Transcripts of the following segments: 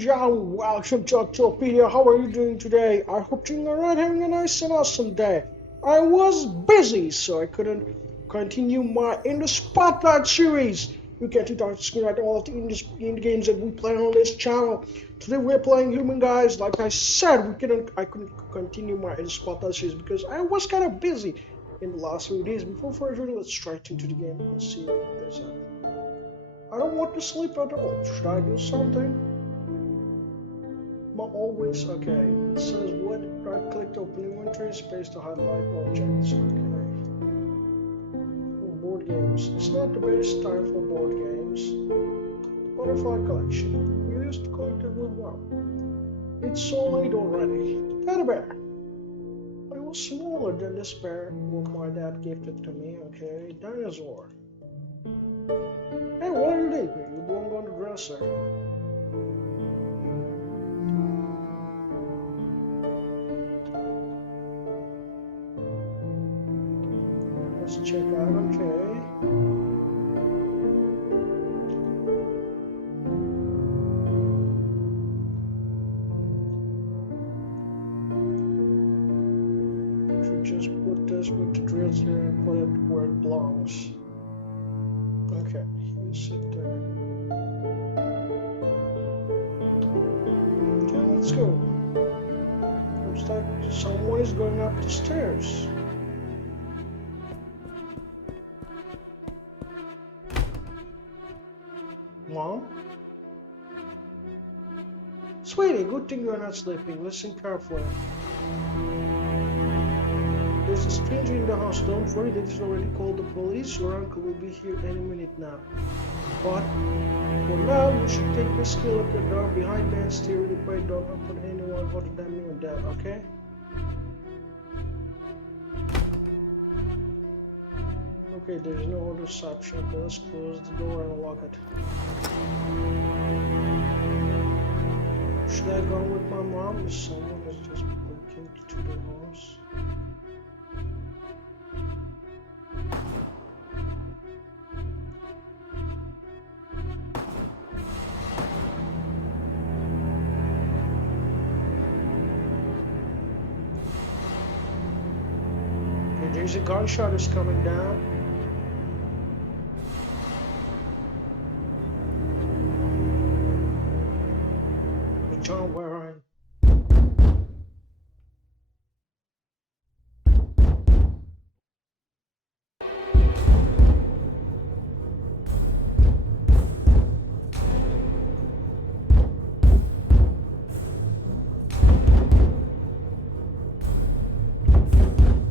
and gentlemen, welcome to Ottopedia. How are you doing today? I hope you're alright, having a nice and awesome day. I was busy, so I couldn't continue my In the Spotlight series. You get to touch screen at all the indie games that we play on this channel. Today we're playing Human Guise. Like I said, I couldn't continue my In the Spotlight series because I was kind of busy in the last 3 days. Before further ado, let's try into the game and see what there's up. I don't want to sleep at all. Should I do something? Always okay. It says what? Right click to open inventory, space to highlight objects. Okay. Board games. It's not the best time for board games. Butterfly collection. We used to collect it with well. It's so late already. Teddy bear. It was smaller than this bear what my dad gifted to me. Okay. Dinosaur. Hey, what are you doing? You belong on the dresser. Let's check out, okay. Should just put this with the drills here and put it where it belongs. Okay, you sit there. Okay, let's go. Looks like someone is going up the stairs. Mom? Sweetie, good thing you're not sleeping. Listen carefully. There's a stranger in the house. Don't worry, that is already called the police. Your uncle will be here any minute now. But for now, you should take your skill up the door behind there and stay really quiet. Don't open anyone other than me or dad, okay? Okay, there's no other option. Okay, let's close the door and lock it. Should I go with my mom? If someone is just breaking into the house. Okay, there's a gunshot is coming down. John, where are you?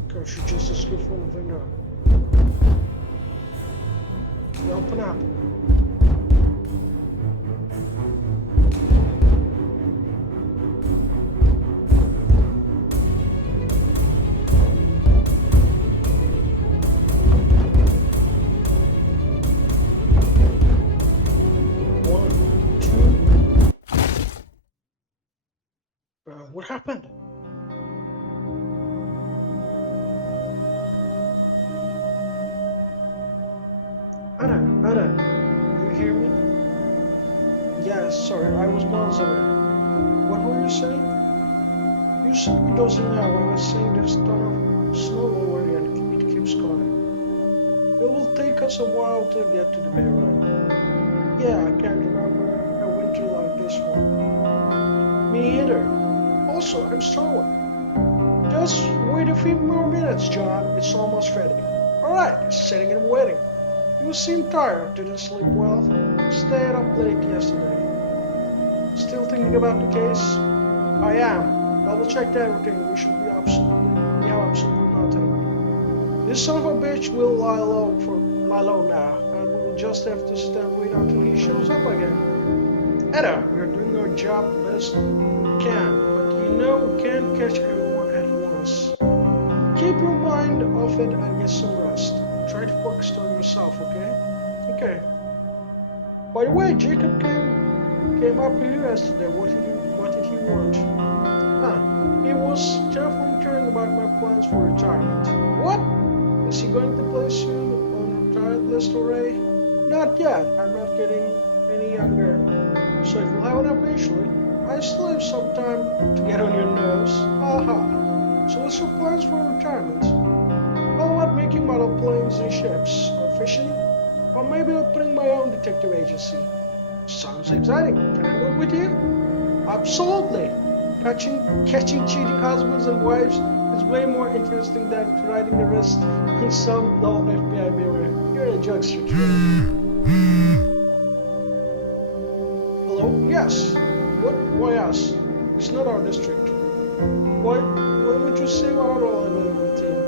Okay, she just escaped from the window. You open up. What happened? Anna, do you hear me? Yes, sorry, I was miles away. What were you saying? You said we doesn't know. I was saying there's a ton of snow already and it keeps coming. It will take us a while to get to the barrel. Yeah, I can't remember a winter like this one. Me either. Also, I'm starving. Just wait a few more minutes, John. It's almost ready. Alright, sitting and waiting. You seem tired. Didn't sleep well. Stayed up late yesterday. Still thinking about the case? I am. Double checked everything. We should be absolutely nothing. This son of a bitch will lie low now, and we will just have to wait until he shows up again. Edda, we're doing our job best we can. We can't catch everyone at once. Keep your mind off it and get some rest. Try to focus on yourself, okay? Okay. By the way, Jacob came up here yesterday. What did he want? He was carefully inquiring about my plans for retirement. What? Is he going to place you on the retired list already? Not yet. I'm not getting any younger. So if you have enough patiently, I still have some time to get on your nerves. Haha. So what's your plans for retirement? How about making model planes and ships? Or fishing? Or maybe opening my own detective agency? Sounds exciting. Can I work with you? Absolutely. Catching cheating husbands and wives is way more interesting than writing arrest in some dull FBI mirror. You're a jokester, Trey. Hello? Yes. What? Why us? It's not our district. Why would you say we're not all team?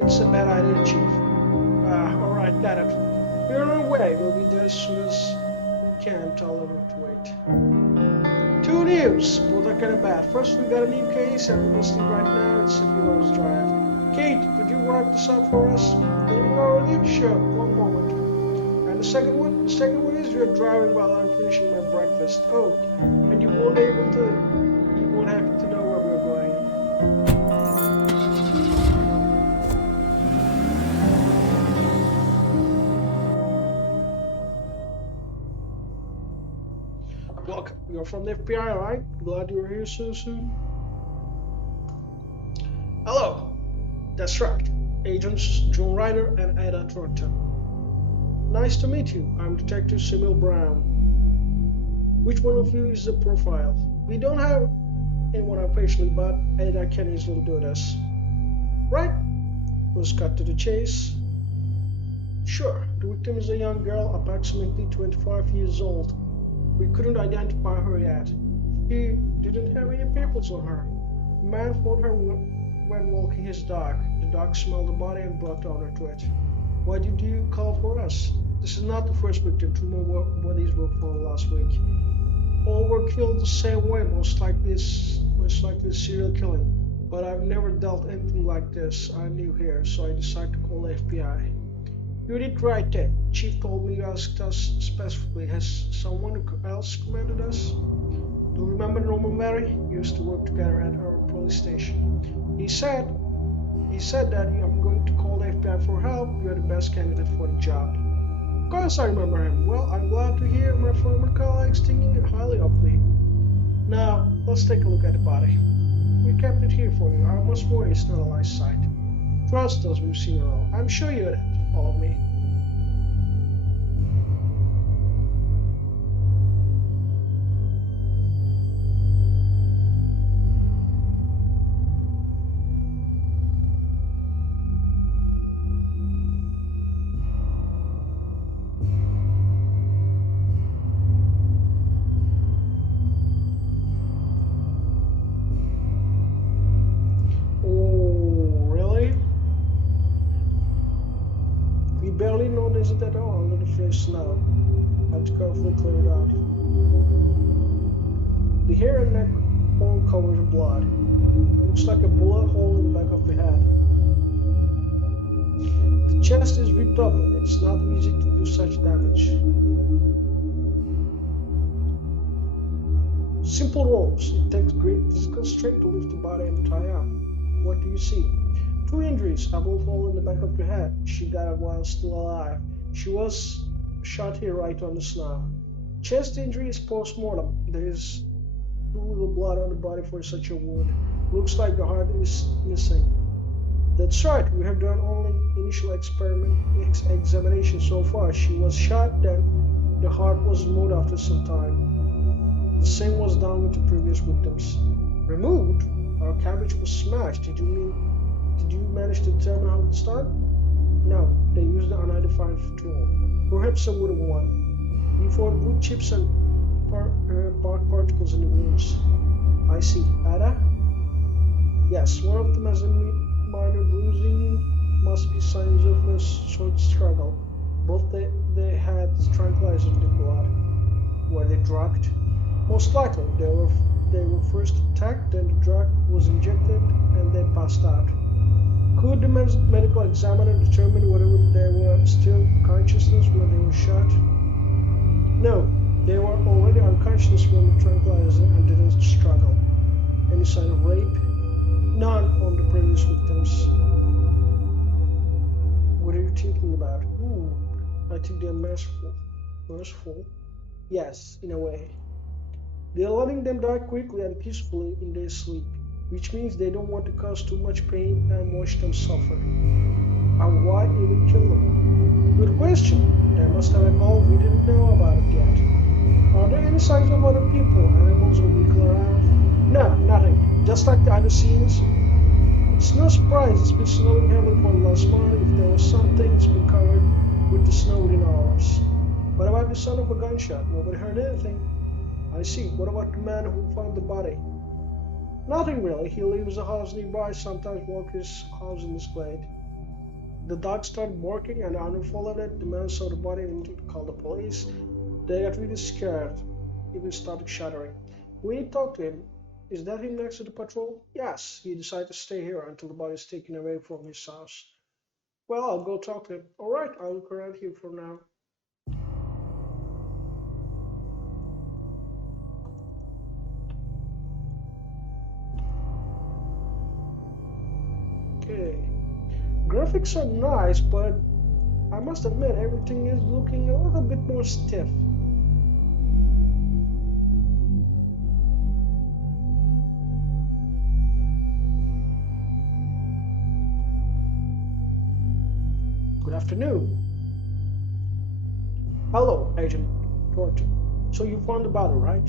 It's a bad idea, Chief. Alright, got it. We're on our way. We'll be there as soon as we can. Tell them to wait. Two news. Both are kind of bad. First, we got a new case and we're listening right now. It's a few hours drive. Kate, could you wrap this up for us? Leaving already? Sure. One moment. And the second one? The second one is you're driving while I'm finishing my breakfast. Oh, and you won't have to know where we're going. Welcome. You're from the FBI, right? Glad you're here so soon. Hello. That's right. Agents John Ryder and Ada Thornton. Nice to meet you. I'm Detective Samuel Brown. Which one of you is the profile? We don't have anyone officially, but Ada can easily do this. Right? Let's cut to the chase. Sure, the victim is a young girl, approximately 25 years old. We couldn't identify her yet. He didn't have any papers on her. A man found her when walking his dog. The dog smelled the body and brought the owner to it. Why did you call for us? This is not the first victim. Two more bodies were found last week. All were killed the same way, most likely serial killing. But I've never dealt anything like this. I'm new here, so I decided to call the FBI. You did right, Ted. Chief told me you asked us specifically. Has someone else commanded us? Do you remember Norman Mary? We used to work together at our police station. He said that I'm going to call the FBI for help. You're the best candidate for the job. Of course I remember him. Well, I'm glad to hear my former colleagues thinking highly of me. Now, let's take a look at the body. We kept it here for you. I must worry it's not a light sight. Trust us, we've seen it all. I'm sure you'd follow me. Oh, really? We barely noticed it at all under the fresh snow. I had to carefully clear it out. The hair and neck all covered in blood. Looks like a bullet hole in the back of the head. The chest is ripped open. It's not easy to do such damage. Simple ropes. It takes great physical strength to lift the body and tie up. What do you see? Two injuries, a bullet hole in the back of the head. She died while still alive. She was shot here right on the snow. Chest injury is post-mortem. There is too little blood on the body for such a wound. Looks like the heart is missing. That's right, we have done only initial examination so far. She was shot, then the heart was removed after some time. The same was done with the previous victims. Removed? Our cabbage was smashed. Did you manage to determine how it's done? No, they used the unidentified tool. Perhaps a wooden one. We found wood chips and bark particles in the wounds. I see. Ada? Yes, one of them has a minor bruising. Must be signs of a short struggle. Both they had tranquilizers in the blood. Were they drugged? Most likely. They were first attacked, then the drug was injected, and they passed out. Could the medical examiner determine whether they were still consciousness when they were shot? No, they were already unconscious when the tranquilizer and didn't struggle. Any sign of rape? None on the previous victims. What are you thinking about? I think they're merciful. Merciful? Yes, in a way. They're letting them die quickly and peacefully in their sleep, which means they don't want to cause too much pain and watch them suffer. And why even kill them? Good question. They must have evolved we didn't know about it yet. Are there any signs of other people, animals, or vehicle around? No, nothing. Just like the other scenes. It's no surprise it's been snowing heavily for the last month. If there was something, it's been covered with the snow within hours. What about the sound of a gunshot? Nobody heard anything. I see. What about the man who found the body? Nothing really. He leaves the house nearby, sometimes walks his house in this glade. The dog started barking and Anu followed it. The man saw the body and went to call the police. They got really scared, even started shuddering. We talked to him. Is that him next to the patrol? Yes, he decided to stay here until the body is taken away from his house. Well, I'll go talk to him. Alright, I'll look around here for now. Okay. Graphics are nice, but I must admit everything is looking a little bit more stiff. Good afternoon. Hello, Agent Thornton. So you found the body, right?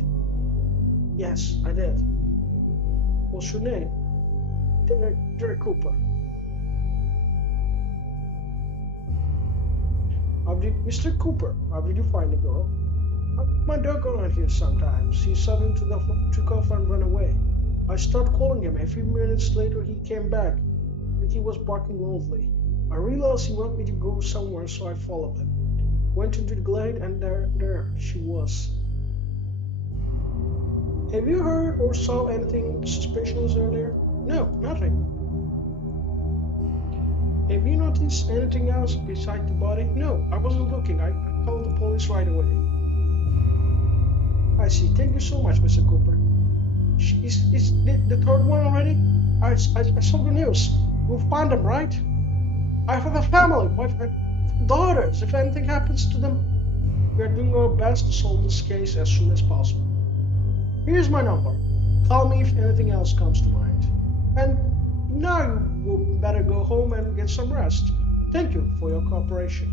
Yes, I did. What's your name? Derek Cooper. Mr. Cooper, how did you find the girl? My dog around here sometimes. He suddenly took off and ran away. I started calling him. A few minutes later, he came back, and he was barking loudly. I realized he wanted me to go somewhere, so I followed him. Went into the glade, and there she was. Have you heard or saw anything suspicious earlier? No, nothing. Have you noticed anything else beside the body? No, I wasn't looking. I called the police right away. I see. Thank you so much, Mr. Cooper. Is the third one already? I saw the news. We'll find them, right? I have a family, wife, and daughters. If anything happens to them, we are doing our best to solve this case as soon as possible. Here's my number. Call me if anything else comes to mind. And now you better go home and get some rest. Thank you for your cooperation.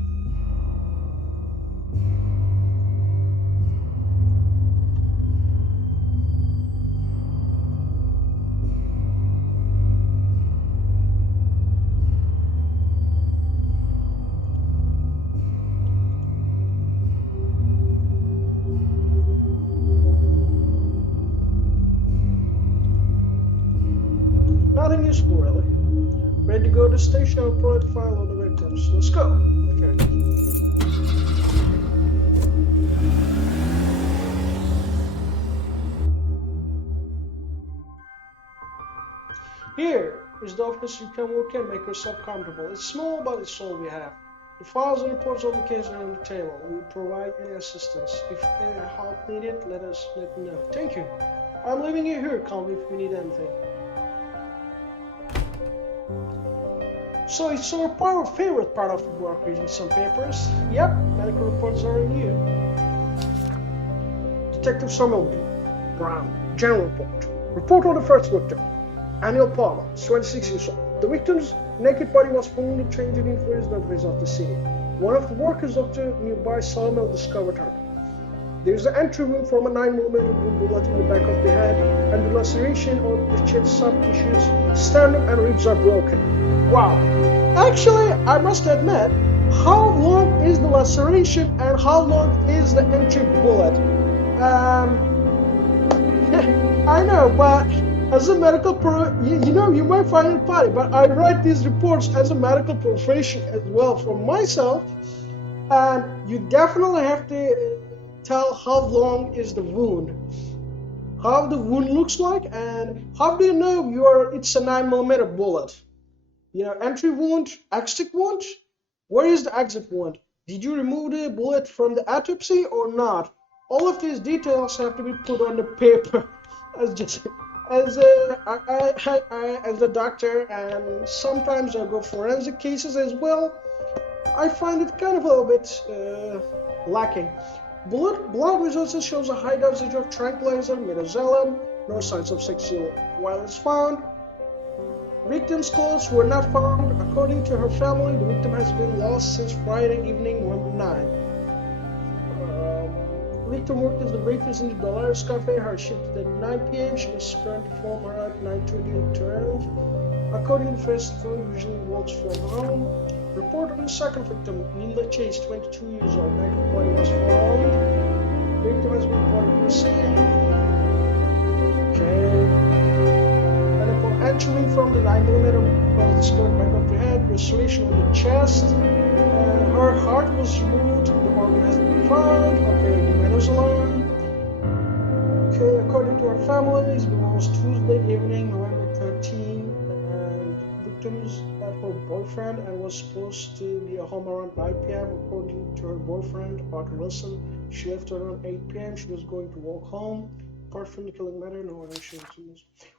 Nothing useful, really. Ready to go to the station and provide the file on the victims. Let's go. Okay. Here is the office you can work in. Make yourself comfortable. It's small, but it's all we have. The files and reports of the case are on the table. We will provide any assistance. If any help needed, let me know. Thank you. I'm leaving you here. Call me if you need anything. So it's our favorite part of the work, reading some papers. Yep, medical reports are in you. Detective Samuel Brown, General Report. Report on the first victim, Anil Palmer, 26 years old. The victim's naked body was found in changing into his notaries of the scene. One of the workers of the nearby sawmill discovered her. There is an entry wound from a 9mm bullet in the back of the head, and the laceration on the chest subtissues, sternum and ribs are broken. Wow. Actually, I must admit, how long is the laceration and how long is the entry bullet? I know, but as a medical you might find it funny, but I write these reports as a medical profession as well for myself, and you definitely have to tell how long is the wound, how the wound looks like, and how do you know it's a 9mm bullet? Entry wound, exit wound. Where is the exit wound? Did you remove the bullet from the autopsy or not? All of these details have to be put on the paper. As a doctor, and sometimes I go forensic cases as well. I find it kind of a little bit lacking. Blood results shows a high dosage of tranquilizer, midazolam, no signs of sexual violence found. Victim's clothes were not found. According to her family, the victim has been lost since Friday evening, November 9. Victim worked as a waitress in the Dolores Cafe. Her shift at 9 p.m. She was trying to perform around 9:20 and 12. According to first phone, usually works from home. Report on the second victim, Linda Chase, 22 years old. Night body was found. Victim has been reported missing. Okay. And upon entering from the 9mm was discovered back of the head, restoration on the chest. Her heart was removed. The organ has been found. Okay, the man was alone. Okay, according to her family, it was Tuesday evening, November 13, and victims met her boyfriend and was supposed to be home around 9 p.m. According to her boyfriend, Arthur Wilson, she left around 8 p.m. She was going to walk home. Apart from the killing matter, no other issues.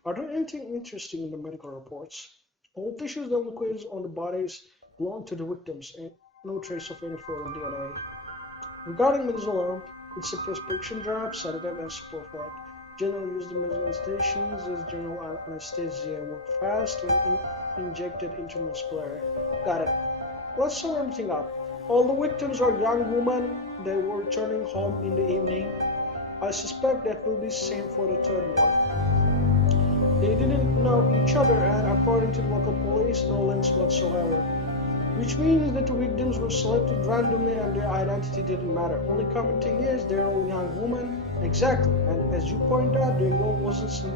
Are there anything interesting in the medical reports? All tissues and liquids on the bodies belong to the victims, and no trace of any foreign DNA. Regarding midazolam, it's a prescription drug, sedative and superfluid. Generally used in mental stations as general anesthesia, work fast when injected intramuscular. Got it. Let's sum everything up. All the victims are young women. They were returning home in the evening. I suspect that will be the same for the third one. They didn't know each other, and according to local police, no links whatsoever. Which means that the victims were selected randomly and their identity didn't matter. Only common thing is they're all young women. Exactly. And as you point out, their goal wasn't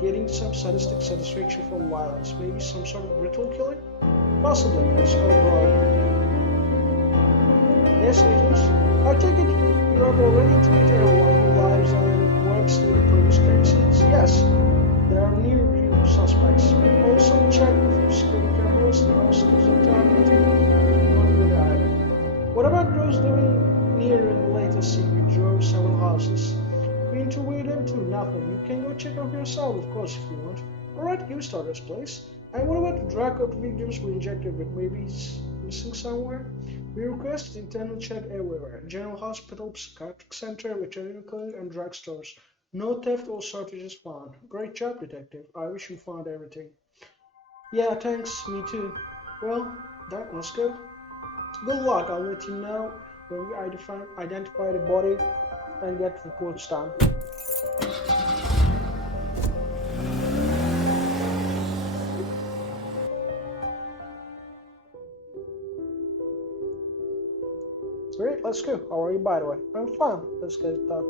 getting some sadistic satisfaction from violence. Maybe some sort of ritual killing? Possibly. It's so broad. Yes, agents. I take it you have already interviewed everyone who lives and works in the police cases? Yes. There are new suspects. We also checked with security cameras in hospitals in town. Not really either. What about those living near in the latest scene? We drove several houses. We interviewed them too. Nothing. You can go check out yourself, of course, if you want. Alright, you start this place. And what about the drug of victims we injected with? Maybe it's missing somewhere? We requested internal check everywhere. General hospital, psychiatric center, veterinary clinic, and drugstores. No theft or shortages found. Great job, detective. I wish you found everything. Yeah, thanks. Me too. Well, let's go. Good luck. I'll let you know when we identify the body and get reports done. Great, let's go. How are you, by the way? I'm fine. Let's get it done.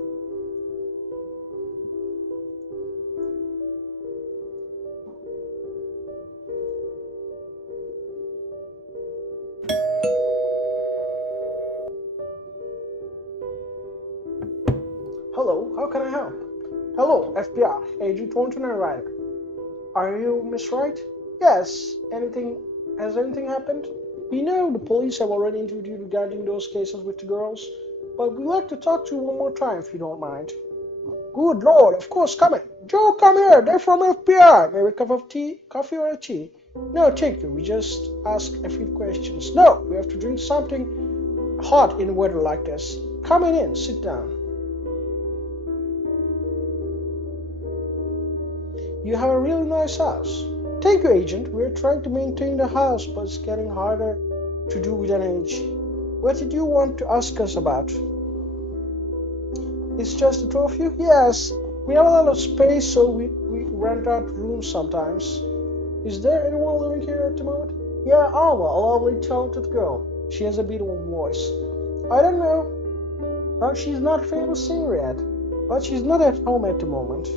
Hello, how can I help? Hello, FBI, Agent Thornton and Ryder. Are you Miss Wright? Yes. Has anything happened? We know the police have already interviewed you regarding those cases with the girls, but we'd like to talk to you one more time if you don't mind. Good Lord, of course, come in. Joe, come here. They're from FBI. Maybe a cup of tea, coffee, or a tea? No, thank you. We just ask a few questions. No, we have to drink something hot in weather like this. Come in, sit down. You have a really nice house. Thank you, Agent. We're trying to maintain the house, but it's getting harder to do with an age. What did you want to ask us about? It's just the two of you? Yes. We have a lot of space, so we rent out rooms sometimes. Is there anyone living here at the moment? Yeah, Alma, a lovely talented girl. She has a beautiful voice. I don't know. She's not a famous singer yet, but she's not at home at the moment.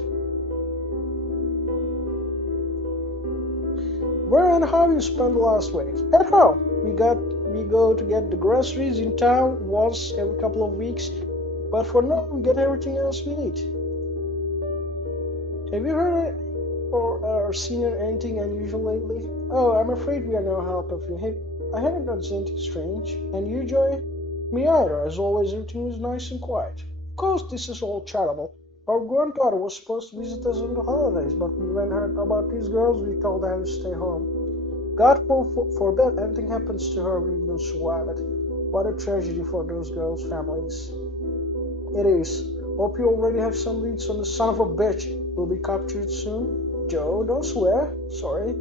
Where and how you spent the last week? At home. We go to get the groceries in town once every couple of weeks, but for now we get everything else we need. Have you heard or seen anything unusual lately? Oh, I'm afraid we are no help of you. Hey, I haven't done anything strange. And you, Joy? Me either. As always, everything was nice and quiet. Of course, this is all charitable. Our granddaughter was supposed to visit us on the holidays, but when we heard about these girls, we told her to stay home. God forbid anything happens to her, we will survive it. What a tragedy for those girls' families. It is. Hope you already have some leads on the son of a bitch. Will be captured soon. Joe, don't swear. Sorry.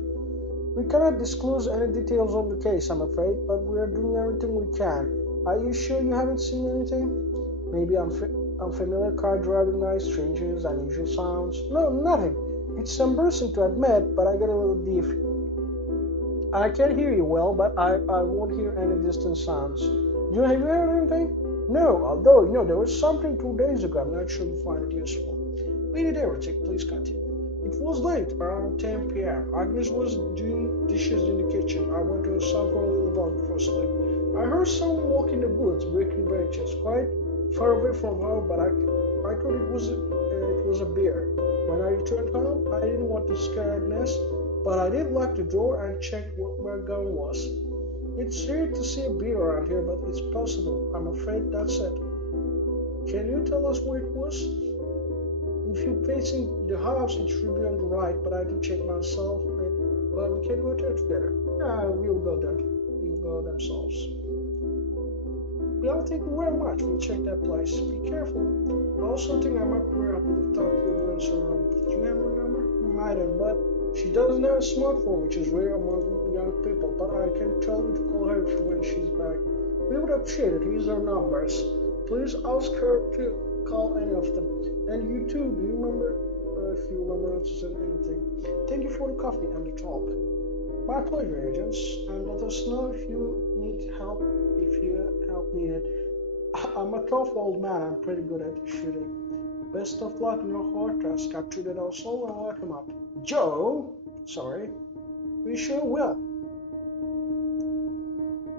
We cannot disclose any details of the case, I'm afraid, but we are doing everything we can. Are you sure you haven't seen anything? Maybe unfamiliar car driving by strangers, unusual sounds? No, nothing. It's embarrassing to admit, but I got a little deaf. I can hear you well, but I won't hear any distant sounds. Have you heard anything? No, although, there was something 2 days ago. I'm not sure you find it useful. We did everything. Please continue. It was late, around 10 p.m. Agnes was doing dishes in the kitchen. I went to her cell for a little while before sleep. I heard someone walk in the woods, breaking branches, quite far away from her, but I thought it was a bear. When I returned home, I didn't want to scare Agnes, but I did lock the door and check what my gun was. It's rare to see a bear around here, but it's possible. I'm afraid that's it. Can you tell us where it was? If you're facing the house, it should be on the right, but I didn't check myself. But we can go there together. Yeah, we'll go there. We'll go themselves. Well, thank you very much. We'll check that place. Be careful. I also think I might be very happy to talk to her once around. Do you have her number? Might have, but she doesn't have a smartphone, which is rare among young people. But I can tell you to call her when she's back. We would appreciate it. Here's her numbers. Please ask her to call any of them. And you too, do you remember if you remember anything? Thank you for the coffee and the talk. My pleasure, agents. And let us know if you need help, if you help needed. I'm a tough old man. I'm pretty good at shooting. Best of luck in your hard task. Capture our soul and lock him up. Joe? Sorry. We sure will.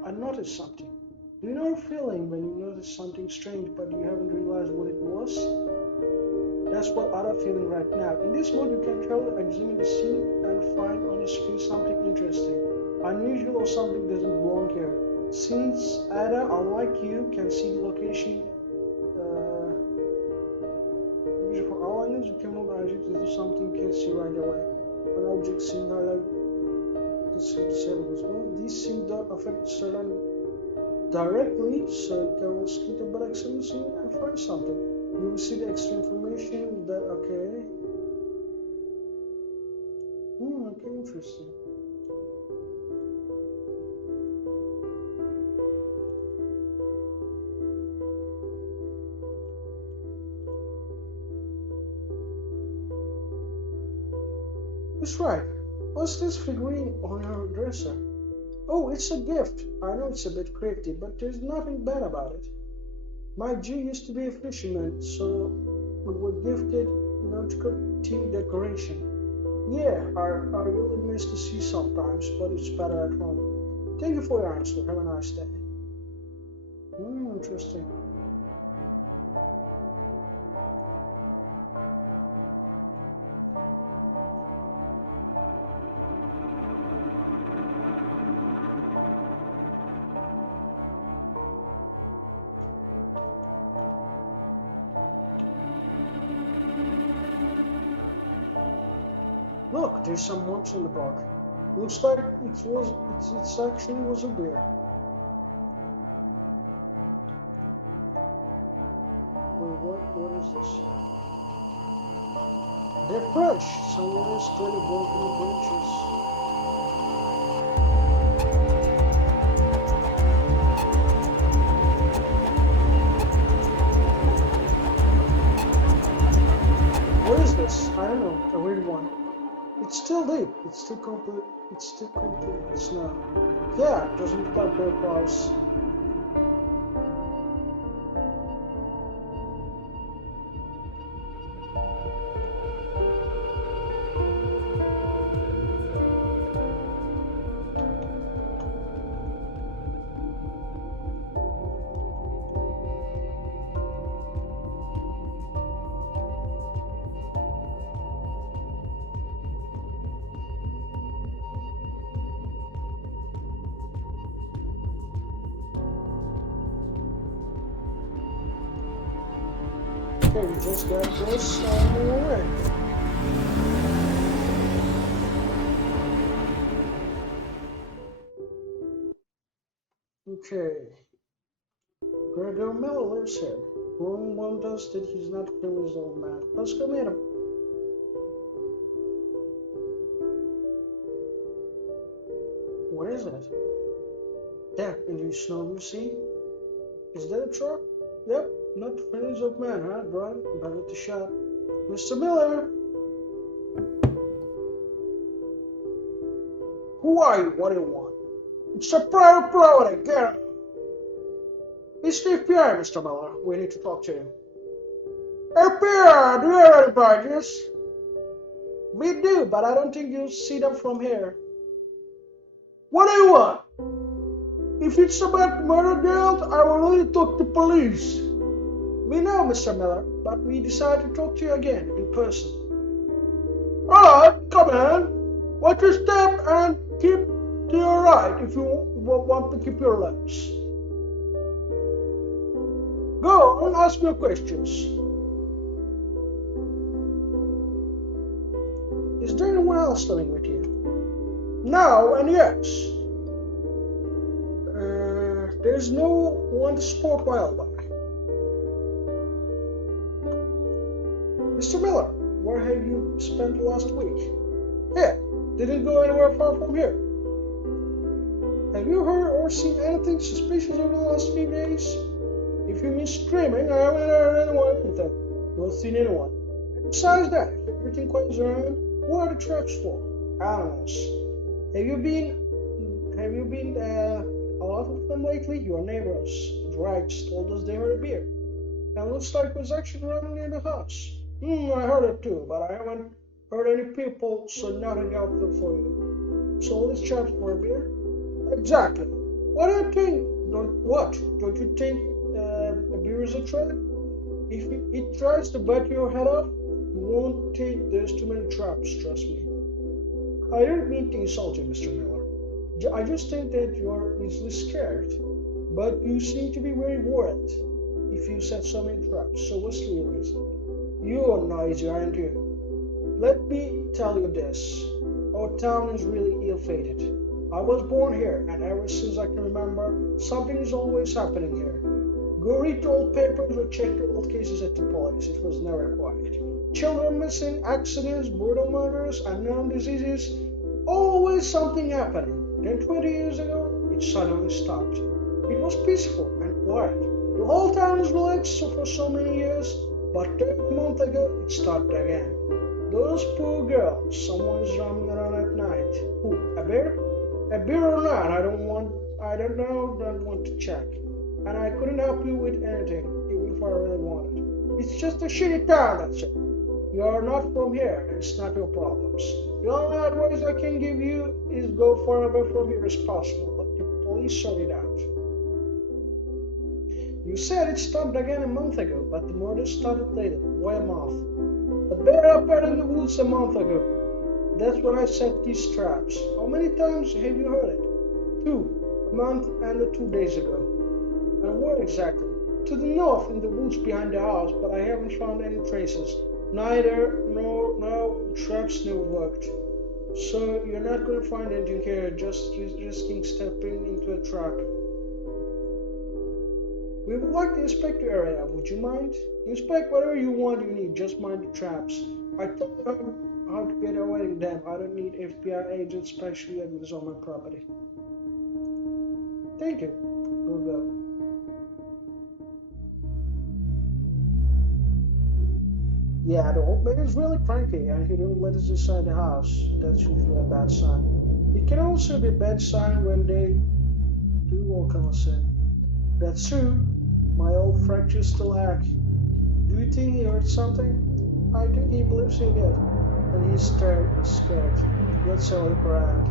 I noticed something. Do you know a feeling when you notice something strange but you haven't realized what it was? That's what I'm feeling right now. In this mode, you can travel, examine the scene, and find on the screen something interesting, unusual, or something doesn't belong here. Since Ada, unlike you, can see the location, for all angles, you can move objects to do something you can see right away. An object seen highlighted to see disabled. Well, these seem to affect certain directly, so you can skip the back examine the scene and find something. You will see the extra information that, okay. Okay, interesting. That's right. What's this figurine on her dresser? Oh, it's a gift. I know it's a bit cryptic, but there's nothing bad about it. My Jew used to be a fisherman, so we were gifted nautical tea decoration. Yeah, I really miss the sea sometimes, but it's better at home. Thank you for your answer. Have a nice day. Interesting. Look, there's some marks on the bark. Looks like it actually was a bear. Wait, what is this? They're fresh. Someone is clearly broken the branches. What is this? I don't know. A weird one. It's still deep. It's still complete. It's not. Yeah, it doesn't look like bear paws. Okay, we just got this on the way. Okay. Gregor Miller lives here. Ron warned us that he's not killing his old man. Let's go meet him. What is it? There, in the snow, you see? Is that a truck? Yep, not friendly old man, huh, Brian? Better to shot. Mr. Miller! Who are you? What do you want? It's a private property, get out! It's the FBI, Mr. Miller. We need to talk to you. FBI, do you have any badges? We do, but I don't think you'll see them from here. What do you want? If it's about murder guilt, I will really talk to police. We know, Mr. Miller, but we decided to talk to you again, in person. Alright, come in. Watch your step and keep to your right if you want to keep your lips. Go on, ask me questions. Is there anyone else living with you? No and yes. There's no one to support my alibi. Mr. Miller, where have you spent the last week? Here, didn't go anywhere far from here. Have you heard or seen anything suspicious over the last few days? If you mean screaming, I haven't heard anything. Nor seen anyone. And besides that, if everything quiets around, what are the traps for? Animals. Have you been a lot of them lately? Your neighbors, Drags, told us they heard a beer. And looks like it was actually running near the house. I heard it too, but I haven't heard any people, so nothing helpful for you. So all these traps for a beer? Exactly. What do you think? Don't you think a beer is a trap? If it tries to bite your head off, you won't think there's too many traps, trust me. I don't mean to insult you, Mr. Miller. I just think that you're easily scared. But you seem to be very worried if you set so many traps. So what's the reason? You're noisy, aren't you? Let me tell you this. Our town is really ill-fated. I was born here, and ever since I can remember, something is always happening here. Go read the old papers or check the old cases at the police. It was never quiet. Children missing, accidents, brutal murders, unknown diseases. Always something happening. Then 20 years ago, it suddenly stopped. It was peaceful and quiet. The whole town was relaxed for so many years, but a month ago, it started again. Those poor girls, someone's roaming around at night. Who, a bear? A bear or not, I don't want to check. And I couldn't help you with anything, even if I really wanted. It's just a shitty town, that's it. You are not from here, and it's not your problems. The only advice I can give you is go far away from here as possible. Let the police sort it out. You said it stopped again a month ago, but the murder started later. Why a month? The bear appeared in the woods a month ago. That's when I set these traps. How many times have you heard it? 2, a month and 2 days ago. And where exactly? To the north, in the woods behind the house, but I haven't found any traces. No, traps never worked. So you're not going to find anything here, just risking stepping into a trap. We would like to inspect the area, would you mind? Inspect whatever you want you need, just mind the traps. I told you how to get away with them. I don't need FBI agents, especially at this on my property. Thank you. We'll go. Yeah, the old man is really cranky and he didn't let us inside the house. That's usually a bad sign. It can also be a bad sign when they do welcome us in. That's true. My old fractures still ache. Do you think he heard something? I think he believes he did. And he's scared. Let's have a look around.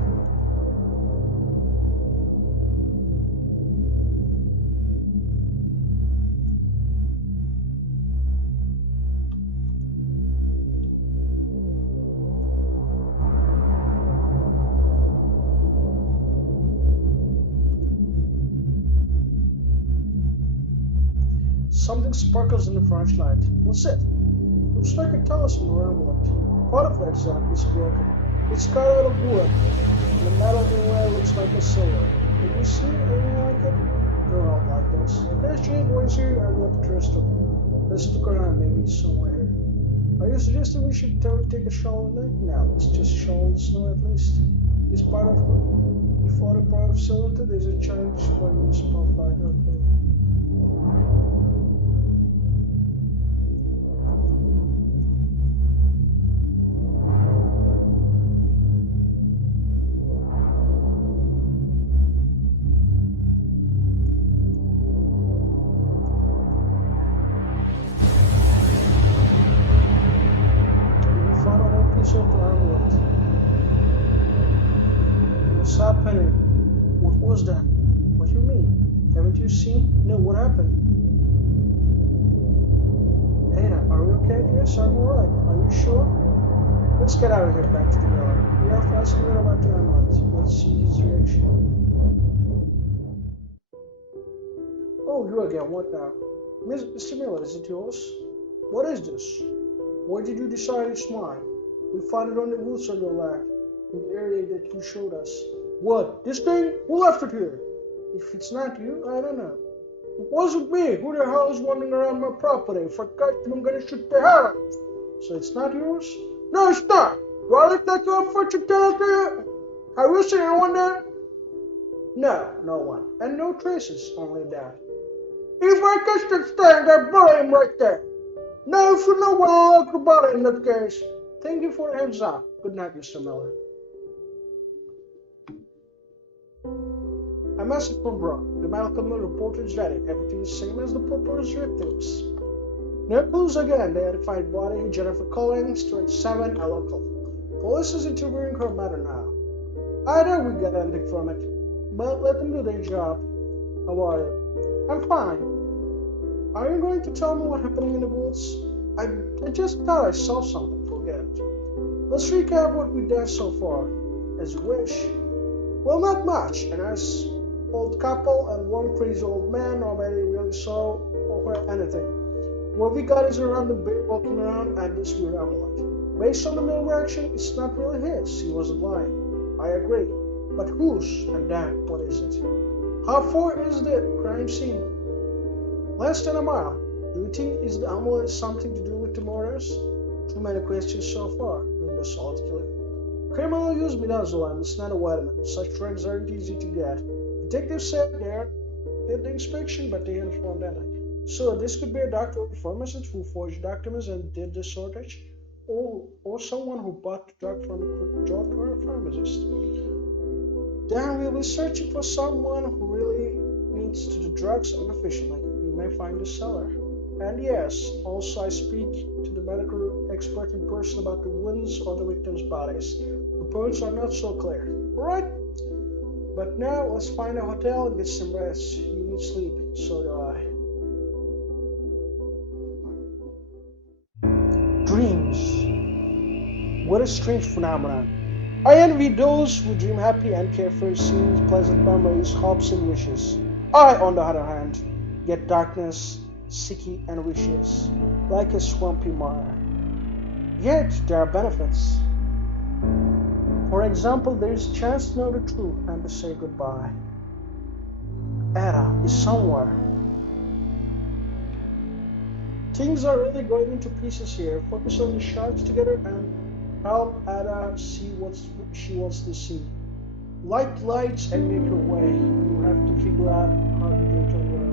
Something sparkles in the flashlight. What's it? Looks like a talisman or amulet. Part of that is broken. It's cut out of wood. And the metal inlay looks like a silver. Have you seen anything like it? They're all like this. amulets. The guys Jade was here, I want the rest of them. Let's look around, maybe it's somewhere here. Are you suggesting we should take a shower now? No, let's just shower in the snow at least. It's part of before the part of cylinder, there's a chance for you spotlight. Okay. We found a whole piece of the amulet. What's happening? What was that? What do you mean? Haven't you seen? No, what happened? Ada, are we okay? Yes, I'm alright. Are you sure? Let's get out of here, back to the yard. We have to ask him about the amulet. Let's see his reaction. Oh, you again, what now? Mr. Miller, is it yours? What is this? Why did you decide it's mine? We found it on the woods on your land, in the area that you showed us. What? This thing? Who left it here? If it's not you, I don't know. It wasn't me. Who the hell is wandering around my property? For God's sake, I'm gonna shoot the hell out of you. So it's not yours? No, it's not. Do I look like your fortune teller to you? Have you seen anyone there? No, no one. And no traces, only that. If I catch that thing, I bury him right there. Now, if you know what I like about it in that case. Thank you for the heads up. Good night, Mr. Miller. A message from Brock. The medical report is ready. Everything is the same as the proposed victims. No clues again. The identified body, Jennifer Collins, 27, a local. Police is interviewing her matter now. I know we got anything from it, but let them do their job. How are you? I'm fine. Are you going to tell me what happened in the woods? I just thought I saw something. Forget. Let's recap what we've done so far. As you wish. Well, not much. A nice old couple and one crazy old man. Nobody really saw or heard anything. What we got is a random bear walking around and this weird amulet. Based on the main reaction, it's not really his. He wasn't lying. I agree. But whose? And then, what is it? How far is the crime scene? Less than a mile. Do you think is the amulet something to do with the murders? Too many questions so far. In the salt killer. Criminal use midazolam. It's not a vitamin. Such drugs aren't easy to get. Detectives said they did the inspection, but they haven't found any. So this could be a doctor or pharmacist who forged documents and did the shortage, or someone who bought the drug from a drug or a pharmacist. Then we'll be searching for someone who really needs to the drugs unofficially. We may find the seller. And yes, also I speak to the medical expert in person about the wounds on the victims' bodies. The points are not so clear. Alright? But now let's find a hotel and get some rest. You need sleep, so do I. Dreams. What a strange phenomenon. I envy those who dream happy and carefree scenes, pleasant memories, hopes, and wishes. I, on the other hand, get darkness, sicky, and wishes, like a swampy mire. Yet there are benefits. For example, there is a chance to know the truth and to say goodbye. Ada is somewhere. Things are really going into pieces here. Focus on the shots together and help Ada see what she wants to see. Light lights and make her way. You have to figure out how to do it on your own.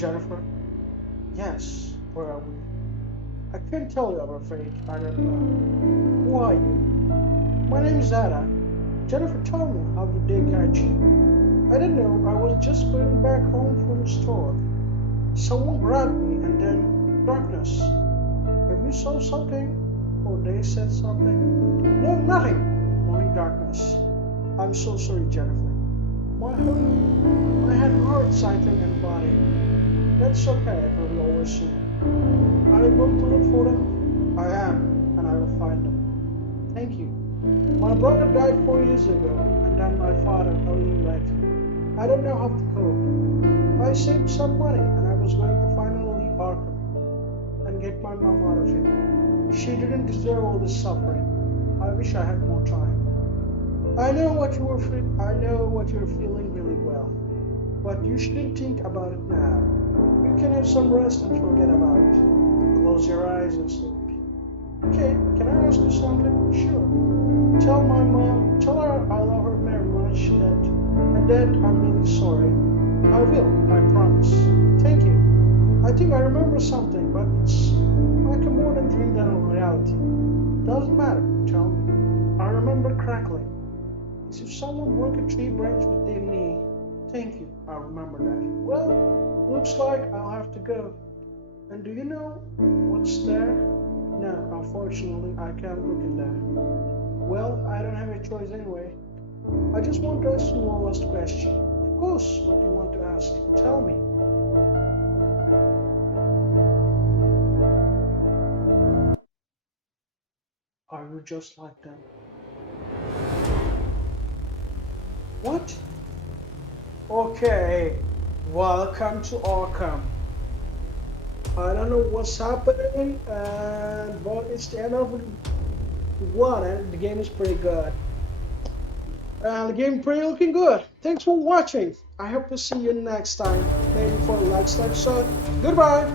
Jennifer? Yes. Where are we? I can't tell you, I'm afraid. I don't know. Who are you? My name is Ada. Jennifer, tell me, how did they catch you? I don't know. I was just going back home from the store. Someone grabbed me and then darkness. Have you saw something? Or they said something? No, nothing. Only darkness. I'm so sorry, Jennifer. My head hurts, I think, and body. That's okay, I will always see. Are you going to look for them? I am, and I will find them. Thank you. My brother died 4 years ago, and then my father a little later. I don't know how to cope. I saved some money, and I was going to finally leave Arkham and get my mom out of here. She didn't deserve all this suffering. I wish I had more time. I know what you're feeling really well, but you shouldn't think about it now. You can have some rest and forget about it. Close your eyes and sleep. Okay, can I ask you something? Sure. Tell her I love her very much, and that I'm really sorry. I will, I promise. Thank you. I think I remember something, but it's like a modern dream than a reality. Doesn't matter, tell me. I remember crackling. As if someone broke a tree branch with their knee. Thank you, I remember that. Well, looks like I'll have to go. And do you know what's there? No, unfortunately, I can't look in there. Well, I don't have a choice anyway. I just want to ask you one last question. Of course, what do you want to ask? Tell me. Are you just like them? What? Okay, welcome to Arkham. I don't know what's happening, but it's the end of one, and the game is pretty good. The game pretty looking good. Thanks for watching. I hope to see you next time, maybe for the next episode. Goodbye.